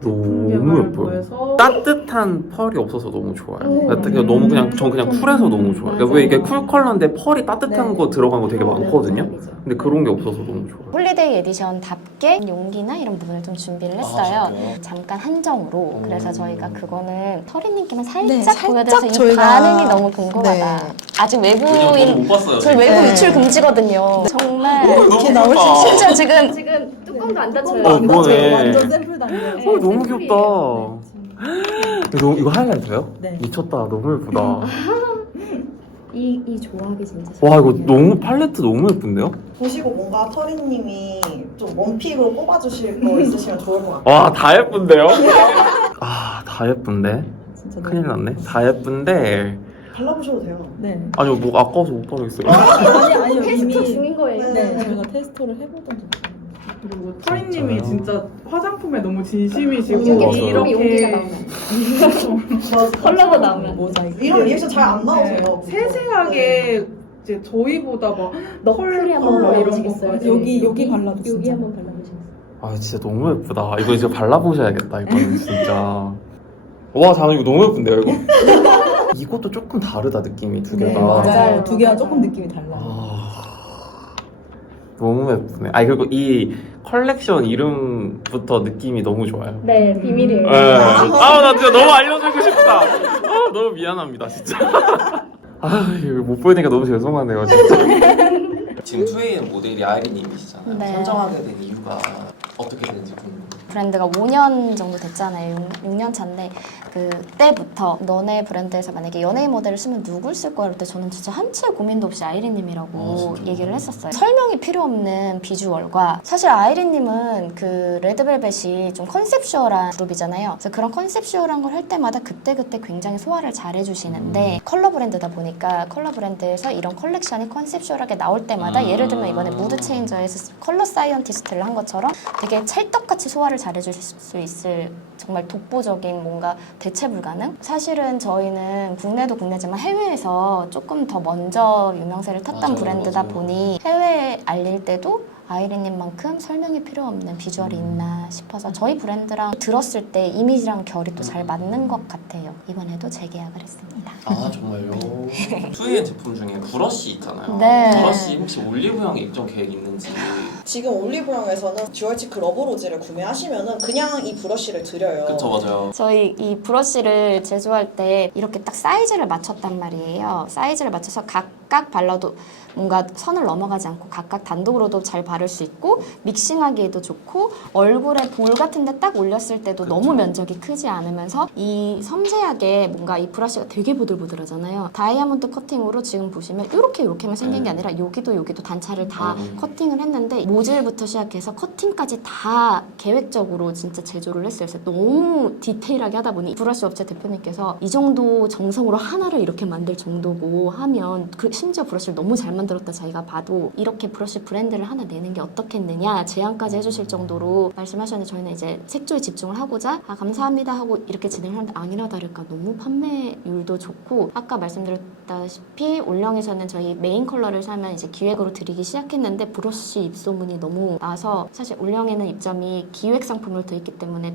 너무 개발을 예뻐요. 더해서 따뜻한 펄이 없어서 너무 좋아요. 음. 너무 그냥 전 그냥 쿨해서 너무 좋아요. 맞아요. 왜 이게 쿨 컬러인데 펄이 따뜻한 네. 거 들어간 거 되게 많거든요. 맞아요. 근데 그런 게 없어서 너무 좋아요. 홀리데이 에디션답게 용기나 이런 부분을 좀 준비를 했어요. 잠깐 한정으로. 그래서 저희가 그거는 터리님께만 살짝 네, 살짝 보여드려서 이 저희가- 반응이 너무 궁금하다. 네. 아직 외부인 못 봤어요. 저희 외부 네. 유출 금지거든요. 정말 이렇게 나올 수 있어. 진짜 지금 뚜껑도 안 닫혀요. 그러네. 완전 샘플 단계. 너무 귀엽다. 이거 하이라이터요? 네. 미쳤다. 너무 예쁘다. 이 조합이 진짜 와 이거 좋네요. 너무 팔레트 너무 예쁜데요? 보시고 뭔가 터리님이 좀 원픽으로 뽑아주실 거 있으시면 좋을 것 같아요. 와 다 예쁜데요? 아 다 예쁜데? 진짜 큰일 났네. 다 예쁜데 발라보셔도 돼요. 네. 아니요 뭐 아까워서 못 바르겠어요. 아니요 테스트 중인 거예요. 네, 저희가 테스트를 해보던 적. 그리고 터리님이 진짜요? 진짜 화장품에 너무 진심이시고 여기 맞아요. 이렇게 용기가 나오면 컬러가 나오면 모자이크. 이런 리액션 잘 안 나오세요. 네, 세세하게 이제 저희보다 막 너클이 한번 컬러 이런 발라보시겠어요? 것까지. 여기 발라도 여기 진짜. 한번 발라보시겠어요? 아 진짜 너무 예쁘다. 이거 이제 발라보셔야겠다. 이거는 진짜. 와 잠깐 이거 너무 예쁜데요 이거? 이것도 조금 다르다 느낌이 두 개가. 네, 맞아요. 맞아요. 두 개가 조금 느낌이 달라요. 아, 너무 예쁘네. 아 그리고 이 컬렉션 이름부터 느낌이 너무 좋아요. 네, 비밀이에요. 아나 진짜 너무 알려주고 싶다. 아 너무 미안합니다 진짜. 아 이거 못 보이니까 너무 죄송하네요 진짜. 지금 2AM 모델이 아이린님이시잖아요. 네. 선정하게 된 이유가 어떻게 되는지 궁금해요. 브랜드가 5년 정도 됐잖아요. 6년 차인데 그때부터 너네 브랜드에서 만약에 연예인 모델을 쓰면 누굴 쓸 거야? 그럴 때 저는 진짜 한치의 고민도 없이 아이린님이라고 얘기를 했었어요. 설명이 필요 없는 비주얼과 사실 아이린님은 그 레드벨벳이 좀 컨셉슈얼한 그룹이잖아요. 그래서 그런 컨셉슈얼한 걸 할 때마다 그때그때 굉장히 소화를 잘 해주시는데 컬러 브랜드다 보니까 컬러 브랜드에서 이런 컬렉션이 컨셉슈얼하게 나올 때마다 예를 들면 이번에 무드 체인저에서 컬러 사이언티스트를 한 것처럼 되게 찰떡같이 소화를 잘 해주실 수 있을 정말 독보적인 뭔가 대체 불가능? 사실은 저희는 국내도 국내지만 해외에서 조금 더 먼저 유명세를 탔던 브랜드다 보니 해외에 알릴 때도 아이린님만큼 설명이 필요 없는 비주얼이 있나 싶어서 저희 브랜드랑 들었을 때 이미지랑 결이 또 잘 맞는 것 같아요. 이번에도 재계약을 했습니다. 아 정말요? 2AM 제품 중에 브러쉬 있잖아요. 네. 브러쉬 혹시 올리브영에 입점 계획 있는지. 지금 올리브영에서는 듀얼치크 러브로즈를 구매하시면은 그냥 이 브러쉬를 드려요. 그쵸 맞아요. 저희 이 브러쉬를 제조할 때 이렇게 딱 사이즈를 맞췄단 말이에요. 사이즈를 맞춰서 각각 발라도 뭔가 선을 넘어가지 않고 각각 단독으로도 잘 바를 수 있고 믹싱하기에도 좋고 얼굴에 볼 같은 데 딱 올렸을 때도 그쵸. 너무 면적이 크지 않으면서 이 섬세하게 뭔가 이 브러쉬가 되게 보들보들하잖아요. 다이아몬드 커팅으로 지금 보시면 이렇게만 생긴 게 아니라 여기도 단차를 다 커팅을 했는데 모질부터 시작해서 커팅까지 다 계획적으로 진짜 제조를 했어요. 그래서 너무 디테일하게 하다 보니 브러쉬 업체 대표님께서 이 정도 정성으로 하나를 이렇게 만들 정도고 하면 심지어 브러쉬를 너무 잘 만들었다 자기가 봐도 이렇게 브러쉬 브랜드를 하나 내는 게 어떻겠느냐 제안까지 해주실 정도로 말씀하셨는데 저희는 이제 색조에 집중을 하고자 감사합니다 하고 이렇게 진행을 하는데 아니나 다를까 너무 판매율도 좋고 아까 말씀드렸다시피 올영에서는 저희 메인 컬러를 사면 이제 기획으로 드리기 시작했는데 브러쉬 입소문이 너무 나서 사실 올영에는 입점이 기획 상품으로 돼 있기 때문에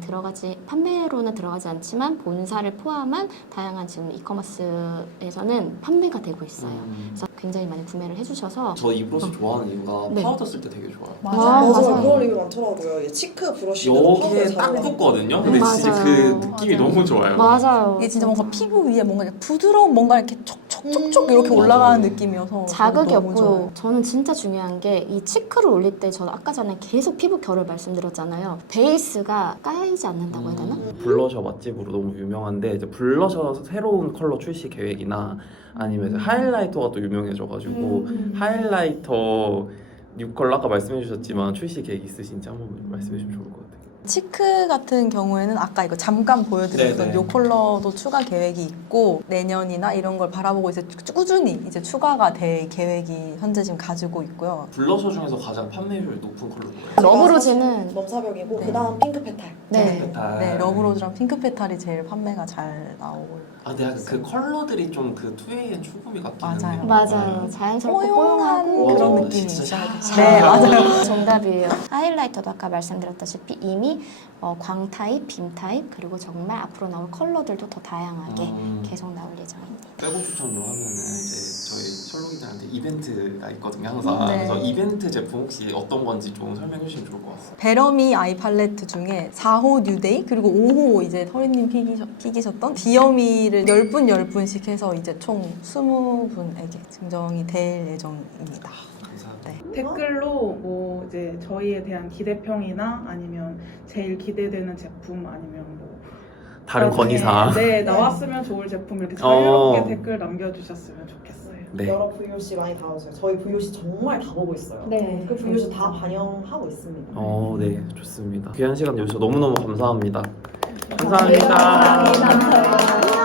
판매로는 들어가지 않지만 본사를 포함한 다양한 지금 이커머스에서는 판매가 되고 있어요. 그래서 굉장히 많이 구매를 해주셔서 저 이 브러쉬 좋아하는 이유가 네. 파우더 쓸 때 되게 좋아요. 맞아요. 그런 리뷰 많더라고요. 이 치크 브러쉬도 여기에 딱 붙거든요. 근데 진짜 맞아요. 그 느낌이 너무 좋아요. 맞아요. 이게 진짜 뭔가 피부 위에 뭔가 이렇게 부드러운 뭔가 이렇게 촉촉촉촉 이렇게 올라가는 느낌이어서 자극이 너무 없고요. 좋아요. 저는 진짜 중요한 게 이 치크를 올릴 때 저는 아까 전에 계속 피부 결을 말씀드렸잖아요. 베이스가 까이지 않는다고 해야 되나? 블러셔 맛집으로 너무 유명한데 이제 블러셔 새로운 컬러 출시 계획이나 아니면 이제 하이라이터가 또 유명해져가지고 하이라이터 뉴 컬러 아까 말씀해주셨지만 출시 계획 있으신지 한번 말씀해주시면 좋을 것 같아요. 치크 같은 경우에는 아까 이거 잠깐 보여드렸던 네네. 이 컬러도 추가 계획이 있고 내년이나 이런 걸 바라보고 이제 꾸준히 이제 추가가 될 계획이 현재 지금 가지고 있고요. 블러셔 중에서 가장 판매율 높은 컬러 뭐예요? 러브로즈는 넘사벽이고 네. 그다음 핑크 페탈. 네. 네, 러브로즈랑 핑크 페탈이 제일 판매가 잘 나오고 아, 근데 약간 그 컬러들이 좀 그 2AM 출구미 같기는 맞아요. 해요. 맞아요. 자연스럽고 뽀용한 뽀용하고 그런 맞아. 느낌이 진짜 있어요. 샤- 네, 맞아요. 정답이에요. 하이라이터도 아까 말씀드렸다시피 이미 광 타입, 빔 타입 그리고 정말 앞으로 나올 컬러들도 더 다양하게 계속 나올 예정입니다. 빼고 추천으로 하면은 이제 저희 철록이들한테 이벤트가 있거든요 항상. 네. 그래서 이벤트 제품 혹시 어떤 건지 좀 설명해 주시면 좋을 것 같습니다. 베러미 아이 팔레트 중에 4호 뉴데이 그리고 5호 이제 터리님 픽이셨던 디어미를 10분씩 해서 이제 총 20분에게 증정이 될 예정입니다. 감사합니다. 네. 댓글로 뭐 이제 저희에 대한 기대평이나 아니면 제일 기대되는 제품 아니면 뭐 다른 나중에, 건의사항. 네 나왔으면 좋을 제품 이렇게 자유롭게 댓글 남겨주셨으면 좋겠어요. 네. 여러 VOC 많이 다뤄주세요. 저희 VOC 정말 다 보고 있어요. 네. 그 VOC 다 반영하고 있습니다. 네, 좋습니다. 귀한 시간 내주셔서 너무너무 감사합니다. 감사합니다. 감사합니다.